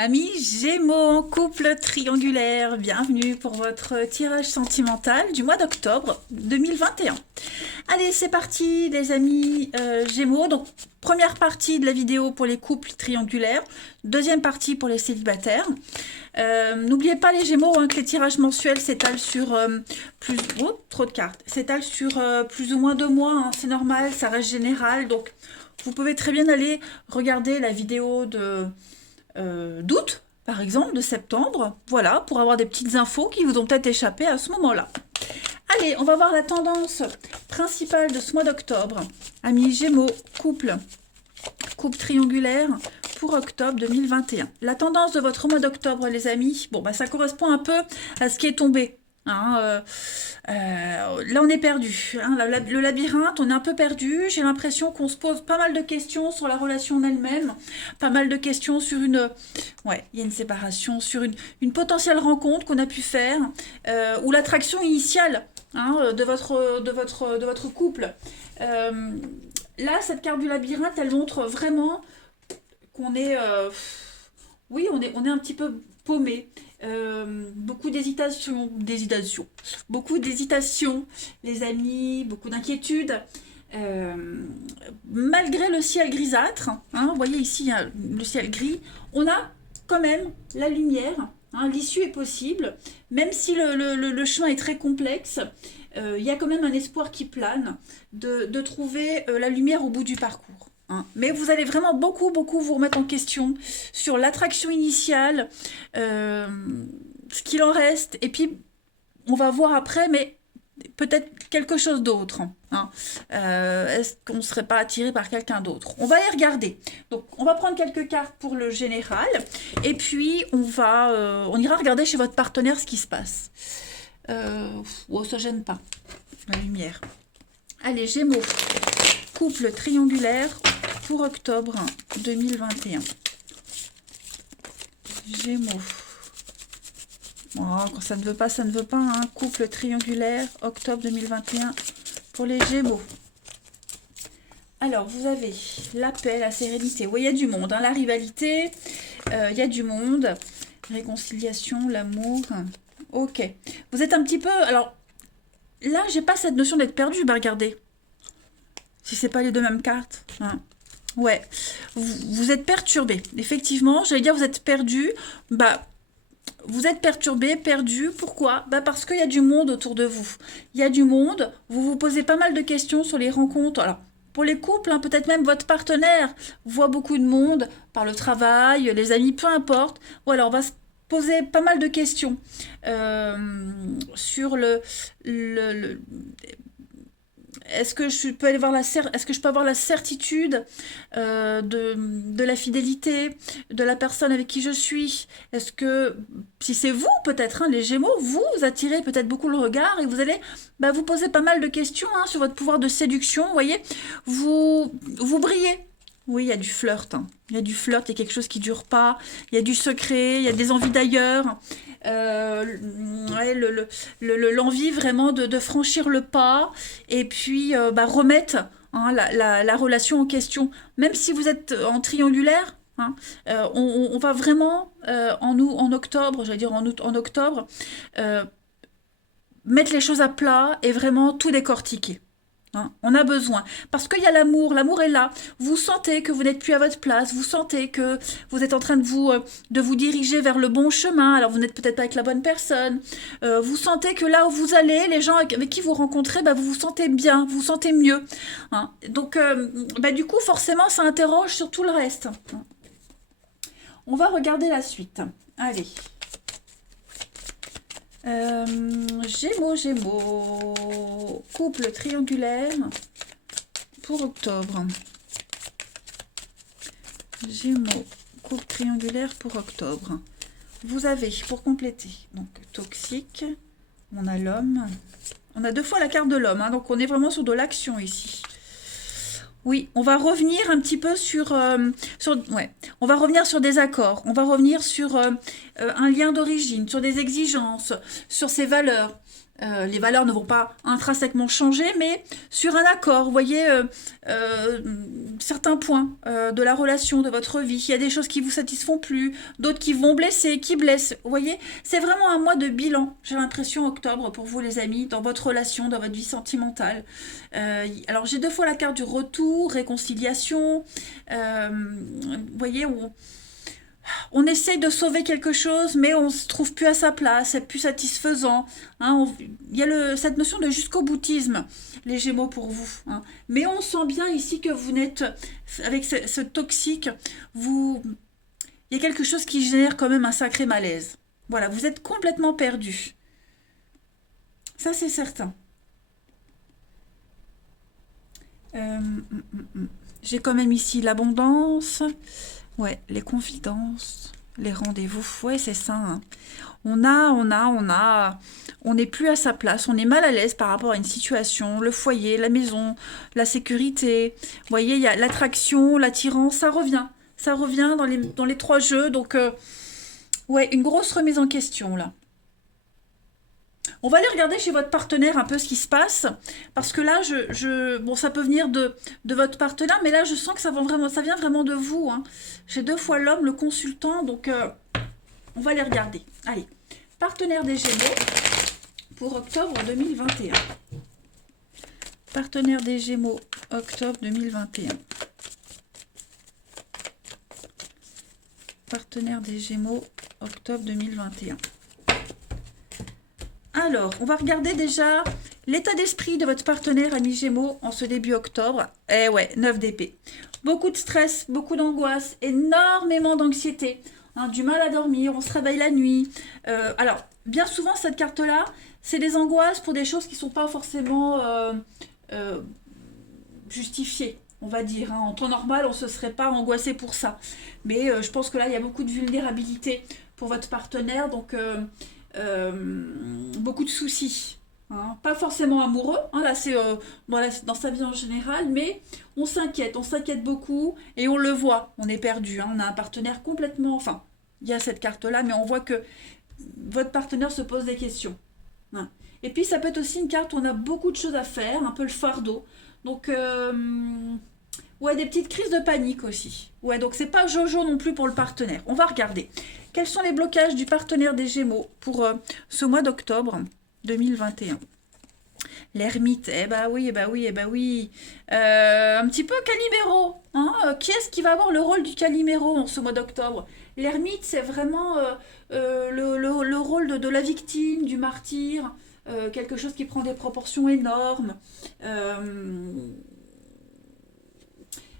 Amis Gémeaux en couple triangulaire, bienvenue pour votre tirage sentimental du mois d'octobre 2021. Allez, c'est parti les amis Gémeaux. Donc, première partie de la vidéo pour les couples triangulaires, deuxième partie pour les célibataires. N'oubliez pas les Gémeaux que les tirages mensuels s'étalent sur trop de cartes, s'étalent sur plus ou moins 2 mois, c'est normal, ça reste général. Donc, vous pouvez très bien aller regarder la vidéo d'août, par exemple, de septembre, voilà, pour avoir des petites infos qui vous ont peut-être échappé à ce moment-là. Allez, on va voir la tendance principale de ce mois d'octobre. Amis Gémeaux, couple triangulaire pour octobre 2021. La tendance de votre mois d'octobre, les amis, bon, ça correspond un peu à ce qui est tombé. Là, on est perdu. Le labyrinthe, on est un peu perdu. J'ai l'impression qu'on se pose pas mal de questions sur la relation en elle-même, pas mal de questions sur une... Ouais, il y a une séparation, sur une potentielle rencontre qu'on a pu faire, ou l'attraction initiale de votre couple. Là, cette carte du labyrinthe, elle montre vraiment qu'on est... oui, on est un petit peu paumé. Beaucoup d'hésitation, beaucoup d'hésitation, les amis, beaucoup d'inquiétudes. Malgré le ciel grisâtre, vous voyez ici le ciel gris, on a quand même la lumière. L'issue est possible, même si le chemin est très complexe. Il y a quand même un espoir qui plane de trouver la lumière au bout du parcours. Mais vous allez vraiment beaucoup vous remettre en question sur l'attraction initiale, ce qu'il en reste, et puis on va voir après, mais peut-être quelque chose d'autre. Est-ce qu'on ne serait pas attiré par quelqu'un d'autre? On va y regarder. Donc on va prendre quelques cartes pour le général, et puis on ira regarder chez votre partenaire ce qui se passe. Ça gêne pas, la lumière. Allez, Gémeaux, couple triangulaire pour octobre 2021. Gémeaux. Quand ça ne veut pas, ça ne veut pas. Couple triangulaire, octobre 2021 pour les Gémeaux. Alors, vous avez la paix, la sérénité. Oui, il y a du monde. La rivalité, il y a du monde. Réconciliation, l'amour. Ok. Vous êtes un petit peu... Alors, là, j'ai pas cette notion d'être perdu. Regardez. Si c'est pas les deux mêmes cartes. Ouais. Vous êtes perturbé. Effectivement, j'allais dire vous êtes perdu. Vous êtes perturbé, perdu. Pourquoi? Parce qu'il y a du monde autour de vous. Il y a du monde. Vous vous posez pas mal de questions sur les rencontres. Alors, pour les couples, peut-être même votre partenaire voit beaucoup de monde par le travail, les amis, peu importe. Voilà, on va se poser pas mal de questions sur est-ce que je peux avoir la certitude de la fidélité de la personne avec qui je suis? Est-ce que, si c'est vous peut-être, les Gémeaux, vous attirez peut-être beaucoup le regard et vous allez vous poser pas mal de questions sur votre pouvoir de séduction, vous voyez? Vous brillez. Oui, il y a du flirt. Il y a du flirt, il y a quelque chose qui ne dure pas. Il y a du secret, il y a des envies d'ailleurs. L'envie vraiment de franchir le pas et puis remettre la relation en question. Même si vous êtes en triangulaire, on va vraiment en octobre, j'allais dire en août, en octobre, mettre les choses à plat et vraiment tout décortiquer. On a besoin. Parce qu'il y a l'amour est là. Vous sentez que vous n'êtes plus à votre place, vous sentez que vous êtes en train de vous diriger vers le bon chemin, alors vous n'êtes peut-être pas avec la bonne personne. Vous sentez que là où vous allez, les gens avec qui vous rencontrez, vous vous sentez bien, vous vous sentez mieux. Donc, du coup, forcément, ça interroge sur tout le reste. On va regarder la suite. Allez. Gémeaux, couple triangulaire pour octobre. Gémeaux, couple triangulaire pour octobre. Vous avez, pour compléter, donc toxique, on a l'homme. On a 2 fois la carte de l'homme, donc on est vraiment sur de l'action ici. Oui, on va revenir un petit peu on va revenir sur des accords, on va revenir sur un lien d'origine, sur des exigences, sur ses valeurs. Les valeurs ne vont pas intrinsèquement changer, mais sur un accord, vous voyez, certains points de la relation, de votre vie. Il y a des choses qui vous satisfont plus, d'autres qui vont blesser, qui blessent. Vous voyez, c'est vraiment un mois de bilan, j'ai l'impression, octobre, pour vous les amis, dans votre relation, dans votre vie sentimentale. Alors j'ai deux fois la carte du retour, réconciliation. Vous voyez, on essaye de sauver quelque chose, mais on se trouve plus à sa place, c'est plus satisfaisant. Hein, il y a cette notion de jusqu'au boutisme, les Gémeaux pour vous. Hein. Mais on sent bien ici que vous n'êtes, avec ce toxique, il y a quelque chose qui génère quand même un sacré malaise. Voilà, vous êtes complètement perdu. Ça, c'est certain. Euh, j'ai quand même ici l'abondance. Ouais, les confidences, les rendez-vous, ouais, c'est ça. Hein. On n'est plus à sa place, on est mal à l'aise par rapport à une situation, le foyer, la maison, la sécurité. Vous voyez, il y a l'attraction, l'attirance, ça revient dans les trois jeux. Donc, ouais, une grosse remise en question là. On va aller regarder chez votre partenaire un peu ce qui se passe, parce que là, bon, ça peut venir de votre partenaire, mais là, je sens que ça vient vraiment de vous. Hein. J'ai deux fois l'homme, le consultant, donc on va aller regarder. Allez, partenaire des Gémeaux pour octobre 2021. Partenaire des Gémeaux, octobre 2021. Partenaire des Gémeaux, octobre 2021. Alors, on va regarder déjà l'état d'esprit de votre partenaire ami Gémeaux en ce début octobre. Eh ouais, 9 d'épée. Beaucoup de stress, beaucoup d'angoisse, énormément d'anxiété, hein, du mal à dormir, on se réveille la nuit. Alors, bien souvent, cette carte-là, c'est des angoisses pour des choses qui ne sont pas forcément euh, justifiées, on va dire. Hein. En temps normal, on ne se serait pas angoissé pour ça. Mais je pense que là, il y a beaucoup de vulnérabilité pour votre partenaire, donc... beaucoup de soucis. Hein. Pas forcément amoureux, hein, là c'est dans sa vie en général, mais on s'inquiète beaucoup et on le voit, on est perdu. Hein. On a un partenaire complètement. Enfin, il y a cette carte-là, mais on voit que votre partenaire se pose des questions. Hein. Et puis ça peut être aussi une carte où on a beaucoup de choses à faire, un peu le fardeau. Donc, ouais, des petites crises de panique aussi. Ouais, donc c'est pas Jojo non plus pour le partenaire. On va regarder. Quels sont les blocages du partenaire des Gémeaux pour ce mois d'octobre 2021? L'ermite, eh bah oui, eh bah oui, eh bah oui. Un petit peu Calimero. Hein, qui est-ce qui va avoir le rôle du Calimero en ce mois d'octobre? L'ermite, c'est vraiment le rôle de la victime, du martyr, quelque chose qui prend des proportions énormes.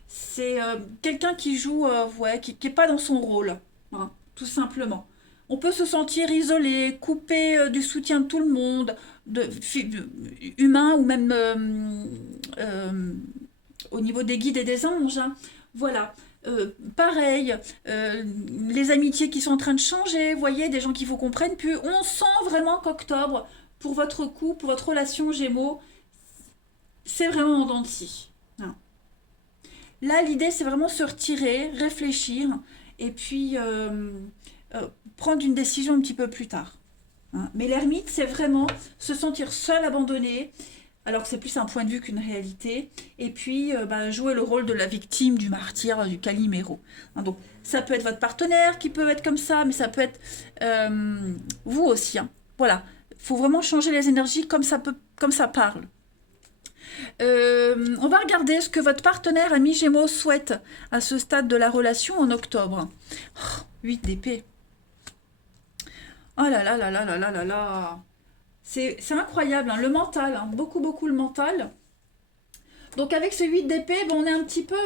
C'est quelqu'un qui joue, ouais, qui n'est pas dans son rôle. Hein, tout simplement. On peut se sentir isolé, coupé du soutien de tout le monde, humain ou même euh, au niveau des guides et des anges. Hein. Voilà. Pareil, les amitiés qui sont en train de changer, vous voyez, des gens qui vous comprennent plus. On sent vraiment qu'octobre, pour votre couple, pour votre relation Gémeaux, c'est vraiment en dents de scie. Hein. Là, l'idée, c'est vraiment se retirer, réfléchir, et puis prendre une décision un petit peu plus tard. Hein. Mais l'ermite, c'est vraiment se sentir seul, abandonné, alors que c'est plus un point de vue qu'une réalité, et puis jouer le rôle de la victime, du martyr, du Calimero. Hein, donc, ça peut être votre partenaire qui peut être comme ça, mais ça peut être vous aussi. Hein. Voilà, il faut vraiment changer les énergies comme ça parle. On va regarder ce que votre partenaire ami Gémeaux souhaite à ce stade de la relation en octobre. Oh, 8 d'épée. Oh là là là là là là là là. C'est incroyable, hein, le mental, hein, beaucoup beaucoup le mental. Donc avec ce 8 d'épée, on est un petit peu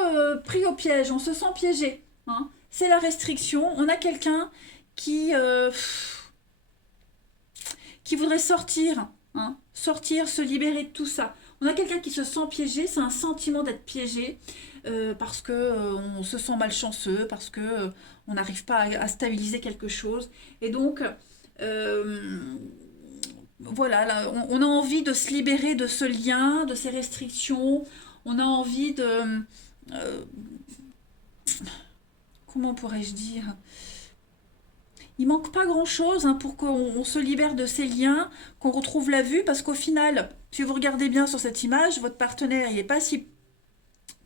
pris au piège, on se sent piégé. Hein. C'est la restriction, on a quelqu'un qui voudrait sortir, hein, sortir, se libérer de tout ça. On a quelqu'un qui se sent piégé, c'est un sentiment d'être piégé parce que on se sent malchanceux, parce que on n'arrive pas à stabiliser quelque chose. Et donc, voilà, là, on a envie de se libérer de ce lien, de ces restrictions. On a envie de... comment pourrais-je dire? il manque pas grand-chose hein, pour qu'on se libère de ces liens, qu'on retrouve la vue, parce qu'au final, si vous regardez bien sur cette image, votre partenaire, il n'est pas si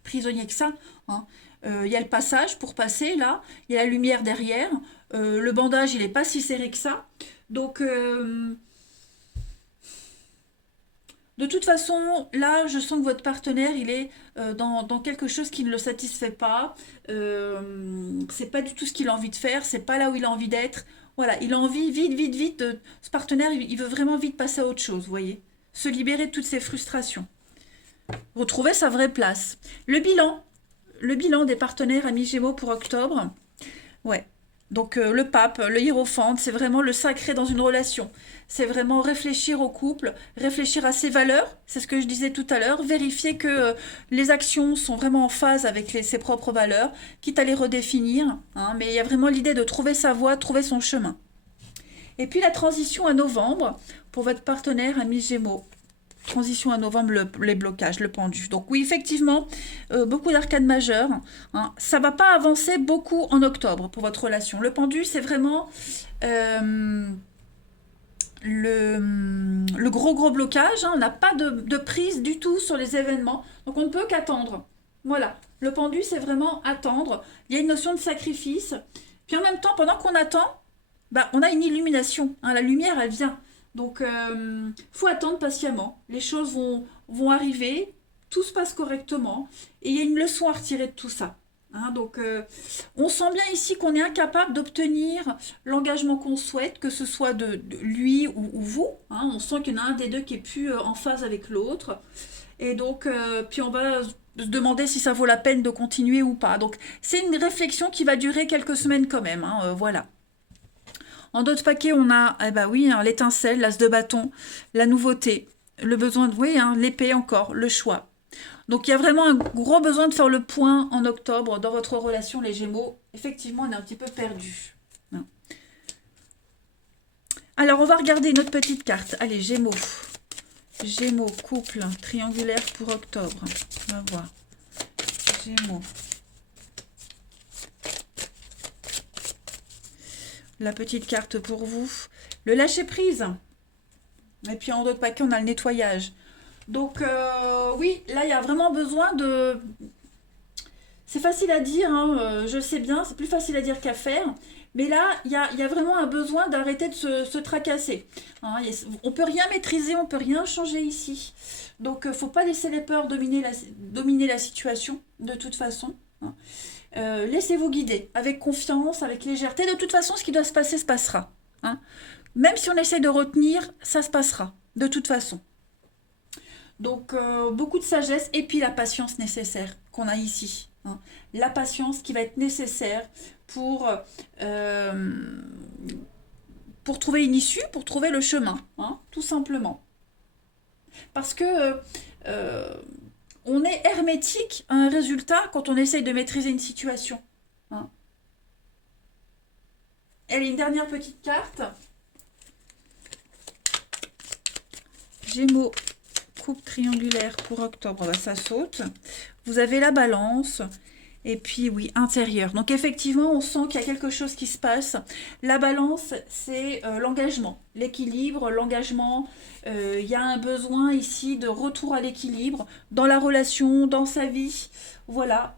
prisonnier que ça. Hein. Il y a le passage pour passer, là, il y a la lumière derrière, le bandage, il n'est pas si serré que ça. Donc, de toute façon, là, je sens que votre partenaire, il est dans quelque chose qui ne le satisfait pas. C'est pas du tout ce qu'il a envie de faire, c'est pas là où il a envie d'être. Voilà, il a envie vite, vite, vite. Ce partenaire, il veut vraiment vite passer à autre chose, vous voyez. Se libérer de toutes ses frustrations. Retrouver sa vraie place. Le bilan des partenaires amis Gémeaux pour octobre. Ouais. Donc le pape, le hiérophante, c'est vraiment le sacré dans une relation. C'est vraiment réfléchir au couple, réfléchir à ses valeurs, c'est ce que je disais tout à l'heure, vérifier que les actions sont vraiment en phase avec ses propres valeurs, quitte à les redéfinir, hein, mais il y a vraiment l'idée de trouver sa voie, trouver son chemin. Et puis la transition à novembre, pour votre partenaire ami Gémeaux. Transition à novembre, les blocages, le pendu. Donc oui, effectivement, beaucoup d'arcades majeures. Hein. Ça ne va pas avancer beaucoup en octobre pour votre relation. Le pendu, c'est vraiment le gros blocage. Hein. On n'a pas de prise du tout sur les événements. Donc on ne peut qu'attendre. Voilà. Le pendu, c'est vraiment attendre. Il y a une notion de sacrifice. Puis en même temps, pendant qu'on attend, bah, on a une illumination. Hein. La lumière, elle vient. Donc, faut attendre patiemment. Les choses vont arriver, tout se passe correctement, et il y a une leçon à retirer de tout ça. Hein, donc, on sent bien ici qu'on est incapable d'obtenir l'engagement qu'on souhaite, que ce soit de lui ou vous. Hein, on sent qu'il y en a un des deux qui est plus en phase avec l'autre. Et donc, puis on va se demander si ça vaut la peine de continuer ou pas. Donc, c'est une réflexion qui va durer quelques semaines quand même. Hein, voilà. En d'autres paquets, on a oui, hein, l'étincelle, l'as de bâton, la nouveauté, le besoin de, oui, hein, l'épée encore, le choix. Donc il y a vraiment un gros besoin de faire le point en octobre dans votre relation, les Gémeaux. Effectivement, on est un petit peu perdu. Alors, on va regarder une autre petite carte. Allez, Gémeaux. Gémeaux, couple, triangulaire pour octobre. On va voir. Gémeaux. La petite carte pour vous. Le lâcher-prise. Et puis en d'autres paquets, on a le nettoyage. Donc, oui, là, il y a vraiment besoin de... C'est facile à dire, hein, je le sais bien, c'est plus facile à dire qu'à faire. Mais là, il y a vraiment un besoin d'arrêter de se tracasser. Hein, on ne peut rien maîtriser, on ne peut rien changer ici. Donc, il ne faut pas laisser les peurs dominer la situation, de toute façon. Hein. Laissez-vous guider, avec confiance, avec légèreté. De toute façon, ce qui doit se passer se passera. Hein. Même si on essaie de retenir, ça se passera, de toute façon. Donc, beaucoup de sagesse et puis la patience nécessaire qu'on a ici. Hein. La patience qui va être nécessaire pour trouver une issue, pour trouver le chemin, hein, tout simplement. Parce que on est hermétique à un résultat quand on essaye de maîtriser une situation. Hein. Elle est une dernière petite carte. Gémeaux, coupe triangulaire pour octobre, bah, ça saute. Vous avez la balance. Et puis oui, intérieur. Donc effectivement, on sent qu'il y a quelque chose qui se passe. La balance, c'est l'engagement, l'équilibre, l'engagement. Il y a un besoin ici de retour à l'équilibre dans la relation, dans sa vie. Voilà,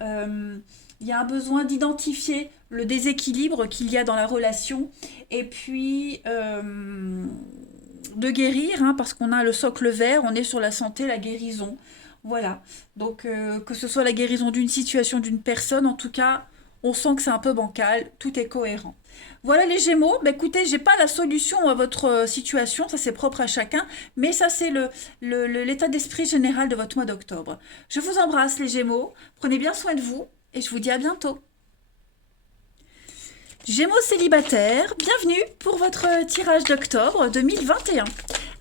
il y a un besoin d'identifier le déséquilibre qu'il y a dans la relation. Et puis de guérir, hein, parce qu'on a le socle vert, on est sur la santé, la guérison. Voilà, donc que ce soit la guérison d'une situation, d'une personne, en tout cas, on sent que c'est un peu bancal, tout est cohérent. Voilà les Gémeaux, bah, écoutez, j'ai pas la solution à votre situation, ça c'est propre à chacun, mais ça c'est l'état d'esprit général de votre mois d'octobre. Je vous embrasse les Gémeaux, prenez bien soin de vous et je vous dis à bientôt. Gémeaux célibataires, bienvenue pour votre tirage d'octobre 2021.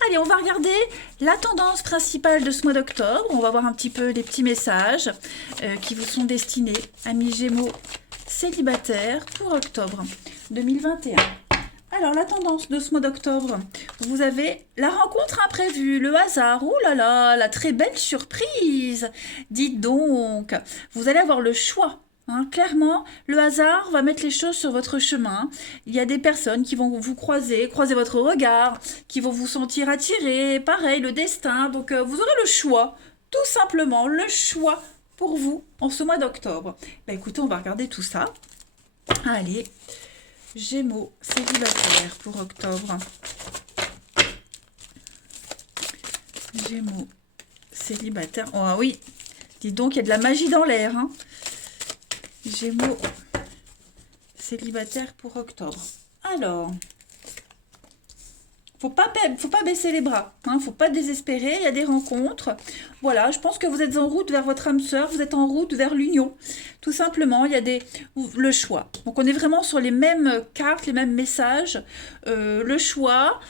Allez, on va regarder la tendance principale de ce mois d'octobre. On va voir un petit peu les petits messages qui vous sont destinés, amis Gémeaux célibataires, pour octobre 2021. Alors, la tendance de ce mois d'octobre, vous avez la rencontre imprévue, le hasard, ouh là là, la très belle surprise. Dites donc, vous allez avoir le choix. hein. Clairement, le hasard va mettre les choses sur votre chemin. Il y a des personnes qui vont vous croiser votre regard, qui vont vous sentir attiré. Pareil, le destin. Donc, vous aurez le choix, tout simplement, le choix pour vous en ce mois d'octobre. Bah, écoutez, on va regarder tout ça. Allez, Gémeaux, célibataire pour octobre. Gémeaux, célibataire. Oh oui, dis donc, il y a de la magie dans l'air, hein. Gémeaux, célibataire pour octobre. Alors, faut pas baisser les bras, hein, faut pas désespérer, il y a des rencontres. Voilà, je pense que vous êtes en route vers votre âme sœur, vous êtes en route vers l'union. Tout simplement, il y a le choix. Donc on est vraiment sur les mêmes cartes, les mêmes messages. Le choix,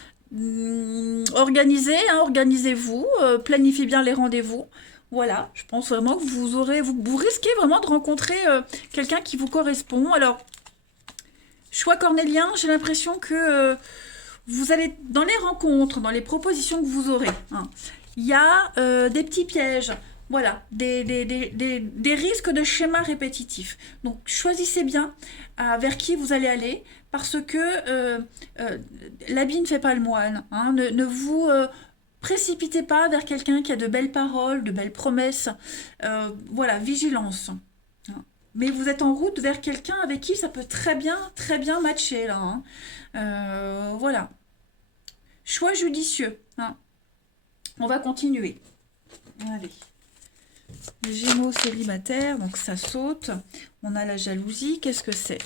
organisez-vous, planifiez bien les rendez-vous. Voilà, je pense vraiment que vous risquez vraiment de rencontrer quelqu'un qui vous correspond. Alors, choix cornélien, j'ai l'impression que vous allez, dans les rencontres, dans les propositions que vous aurez, hein, il y a des petits pièges, voilà, des risques de schémas répétitifs. Donc, choisissez bien vers qui vous allez aller, parce que l'habit ne fait pas le moine. Hein, ne vous précipitez pas vers quelqu'un qui a de belles paroles, de belles promesses. Voilà, vigilance. Hein. Mais vous êtes en route vers quelqu'un avec qui ça peut très bien matcher, là. Hein. Voilà. Choix judicieux. Hein. On va continuer. Allez. Gémeaux célibataire, donc ça saute. On a la jalousie. Qu'est-ce que c'est?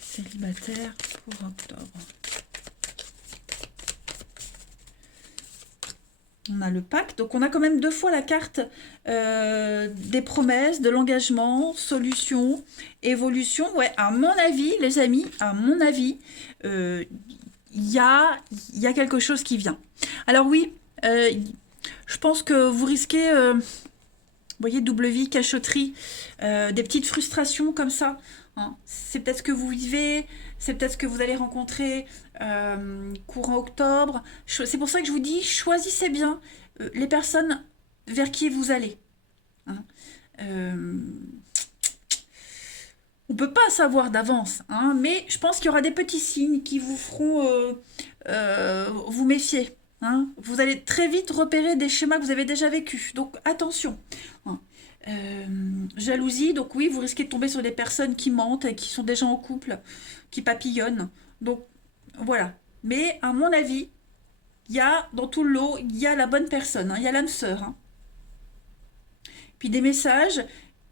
Célibataire pour octobre. On a le pacte, donc on a quand même 2 fois la carte des promesses, de l'engagement, solution, évolution. Ouais, à mon avis, les amis, à mon avis, il y a quelque chose qui vient. Alors oui, je pense que vous risquez, vous voyez, double vie, cachotterie, des petites frustrations comme ça. Hein. C'est peut-être ce que vous vivez, c'est peut-être ce que vous allez rencontrer courant octobre. C'est pour ça que je vous dis, choisissez bien les personnes vers qui vous allez. Hein. On ne peut pas savoir d'avance, hein, mais je pense qu'il y aura des petits signes qui vous feront vous méfier. Hein. Vous allez très vite repérer des schémas que vous avez déjà vécus. Donc attention. Hein. Jalousie, donc oui, vous risquez de tomber sur des personnes qui mentent et qui sont déjà en couple, qui papillonnent. Donc voilà. Mais à mon avis, il y a dans tout le lot, il y a la bonne personne, hein, il y a l'âme sœur. Hein. Puis des messages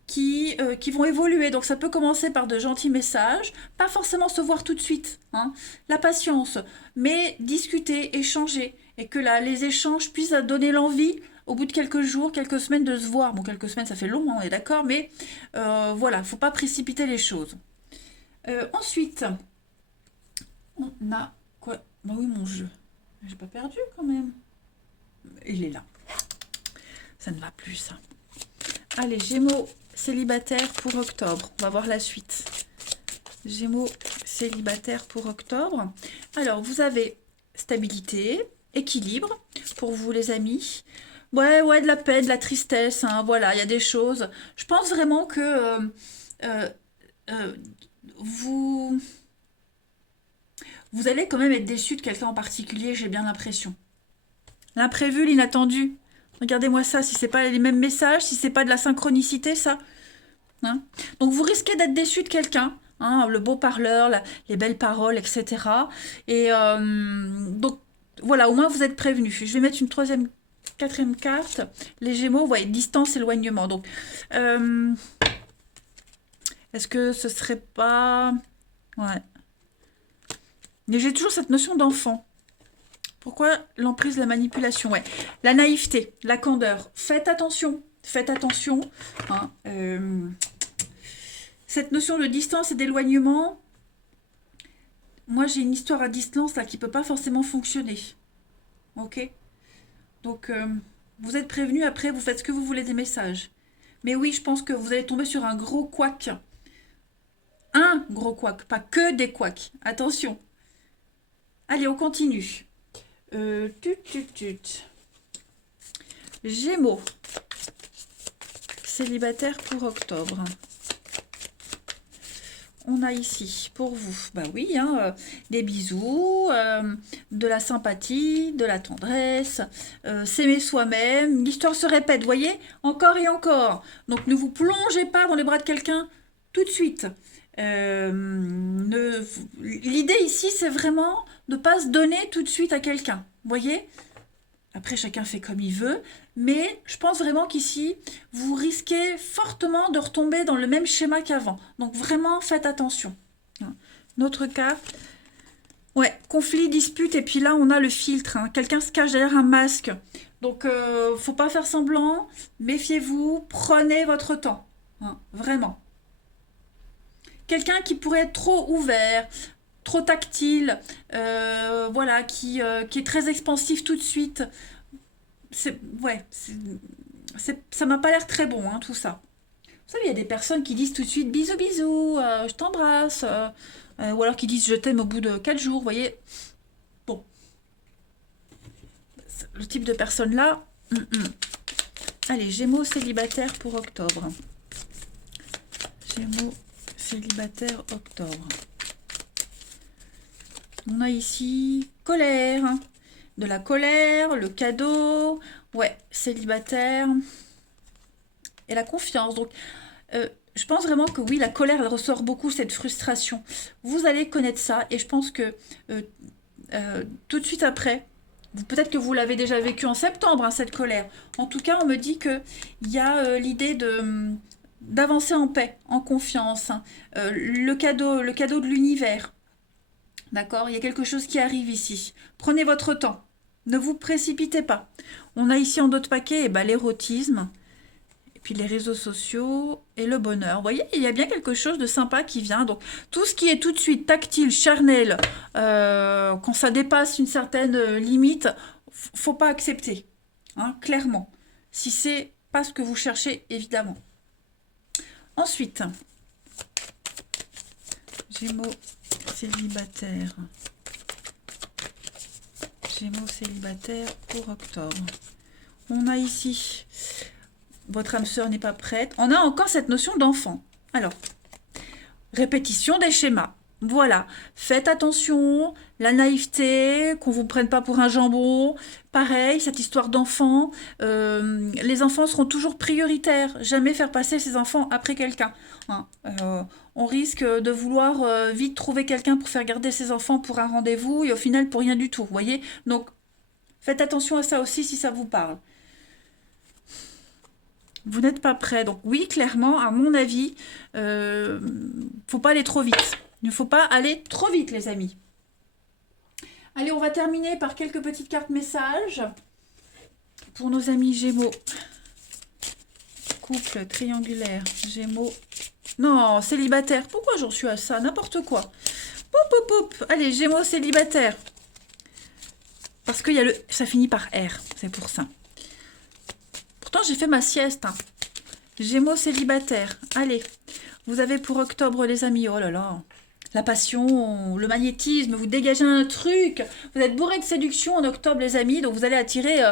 qui vont évoluer. Donc ça peut commencer par de gentils messages, pas forcément se voir tout de suite. Hein. La patience, mais discuter, échanger, et que les échanges puissent donner l'envie au bout de quelques jours, quelques semaines de se voir. Bon, quelques semaines, ça fait long, hein, on est d'accord, mais voilà, faut pas précipiter les choses. Ensuite, on a quoi? Bah oui, mon jeu. J'ai pas perdu quand même. Il est là. Ça ne va plus, ça. Allez, Gémeaux célibataire pour octobre. On va voir la suite. Gémeaux célibataire pour octobre. Alors, vous avez stabilité, équilibre pour vous, les amis. Ouais, de la peine, de la tristesse. Hein, voilà, il y a des choses. Je pense vraiment que vous allez quand même être déçu de quelqu'un en particulier, j'ai bien l'impression. L'imprévu, l'inattendu. Regardez-moi ça, si c'est pas les mêmes messages, si c'est pas de la synchronicité, ça. Hein. Donc vous risquez d'être déçu de quelqu'un, hein, le beau parleur, les belles paroles, etc. Et donc voilà, au moins vous êtes prévenus. Je vais mettre une quatrième carte. Les Gémeaux, vous voyez, distance, éloignement. Donc, est-ce que ce serait pas... Ouais. Mais j'ai toujours cette notion d'enfant. Pourquoi l'emprise, la manipulation? Ouais. La naïveté, la candeur. Faites attention. Faites attention. Hein. Cette notion de distance et d'éloignement, moi j'ai une histoire à distance là qui peut pas forcément fonctionner. Ok? Donc vous êtes prévenu, après vous faites ce que vous voulez des messages. Mais oui, je pense que vous allez tomber sur un gros couac. Un gros couac, pas que des couacs. Attention. Allez, on continue. Gémeaux. célibataire pour octobre. On a ici pour vous, bah oui, hein, des bisous, de la sympathie, de la tendresse, s'aimer soi-même. L'histoire se répète, vous voyez, encore et encore. Donc ne vous plongez pas dans les bras de quelqu'un tout de suite. L'idée ici, c'est vraiment de ne pas se donner tout de suite à quelqu'un. Vous voyez? Après, chacun fait comme il veut. Mais je pense vraiment qu'ici, vous risquez fortement de retomber dans le même schéma qu'avant. Donc vraiment, faites attention. Notre cas, ouais, conflit, dispute, et puis là, on a le filtre. Hein. Quelqu'un se cache derrière un masque. Donc, faut pas faire semblant. Méfiez-vous, prenez votre temps. Hein, vraiment. Quelqu'un qui pourrait être trop ouvert, trop tactile, voilà, qui est très expansif tout de suite. Ouais, ça m'a pas l'air très bon, hein, tout ça. Vous savez, il y a des personnes qui disent tout de suite bisous, bisous, je t'embrasse, ou alors qui disent je t'aime au bout de 4 jours, vous voyez. Bon, le type de personne-là. Allez, Gémeaux célibataire pour octobre. Gémeaux célibataire octobre. On a ici colère, hein. De la colère, le cadeau, ouais, célibataire, et la confiance. Donc, je pense vraiment que oui, la colère, elle ressort beaucoup, cette frustration. Vous allez connaître ça, et je pense que tout de suite après, peut-être que vous l'avez déjà vécu en septembre, hein, cette colère. En tout cas, on me dit qu'il y a l'idée d'avancer en paix, en confiance. Hein. Le cadeau de l'univers. D'accord? Il y a quelque chose qui arrive ici. Prenez votre temps. Ne vous précipitez pas. On a ici en d'autres paquets l'érotisme, et puis les réseaux sociaux et le bonheur. Vous voyez, il y a bien quelque chose de sympa qui vient. Donc, tout ce qui est tout de suite tactile, charnel, quand ça dépasse une certaine limite, faut pas accepter. Hein, clairement. Si c'est pas ce que vous cherchez, évidemment. Ensuite, Gémeaux célibataire. Gémeaux célibataire pour octobre. On a ici, votre âme sœur n'est pas prête. On a encore cette notion d'enfant. Alors, répétition des schémas. Voilà, faites attention, la naïveté, qu'on ne vous prenne pas pour un jambon. Pareil, cette histoire d'enfant. Les enfants seront toujours prioritaires. Jamais faire passer ses enfants après quelqu'un. Hein. On risque de vouloir vite trouver quelqu'un pour faire garder ses enfants pour un rendez-vous et au final pour rien du tout. Vous voyez? Donc, faites attention à ça aussi si ça vous parle. Vous n'êtes pas prêt. Donc oui, clairement, à mon avis, faut pas aller trop vite. Il ne faut pas aller trop vite, les amis. Allez, on va terminer par quelques petites cartes messages pour nos amis Gémeaux. Couple triangulaire, Gémeaux. Non, célibataire. Pourquoi j'en suis à ça? N'importe quoi. Poup, poup, poup. Allez, Gémeaux célibataire. Parce que ça finit par R, c'est pour ça. Pourtant, j'ai fait ma sieste. Hein. Gémeaux célibataire. Allez, vous avez pour octobre, les amis. Oh là là. La passion, le magnétisme, vous dégagez un truc. Vous êtes bourré de séduction en octobre, les amis. Donc, vous allez attirer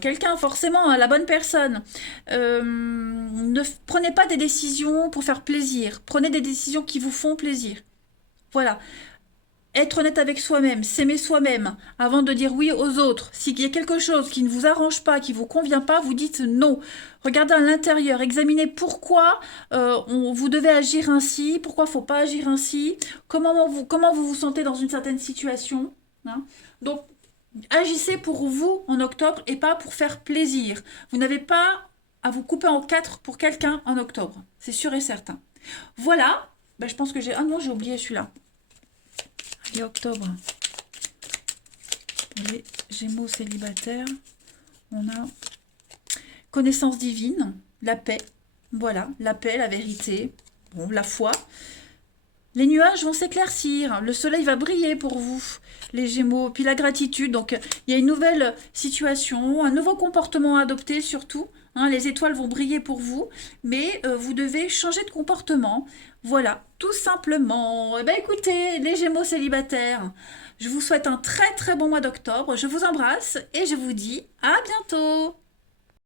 quelqu'un, forcément, la bonne personne. Ne prenez pas des décisions pour faire plaisir. Prenez des décisions qui vous font plaisir. Voilà. Être honnête avec soi-même, s'aimer soi-même, avant de dire oui aux autres. S'il y a quelque chose qui ne vous arrange pas, qui ne vous convient pas, vous dites non. Regardez à l'intérieur, examinez pourquoi vous devez agir ainsi, pourquoi il ne faut pas agir ainsi, comment vous vous sentez dans une certaine situation. Hein. Donc, agissez pour vous en octobre et pas pour faire plaisir. Vous n'avez pas à vous couper en quatre pour quelqu'un en octobre. C'est sûr et certain. Voilà. Ben, je pense que j'ai... Ah non, j'ai oublié celui-là. Et octobre, les Gémeaux célibataires, on a connaissance divine, la paix, voilà, la paix, la vérité, bon, la foi. Les nuages vont s'éclaircir, le soleil va briller pour vous, les Gémeaux, puis la gratitude. Donc, il y a une nouvelle situation, un nouveau comportement à adopter surtout. Hein, les étoiles vont briller pour vous, mais vous devez changer de comportement. Voilà, tout simplement. Eh bien, écoutez, les Gémeaux célibataires, je vous souhaite un très très bon mois d'octobre. Je vous embrasse et je vous dis à bientôt.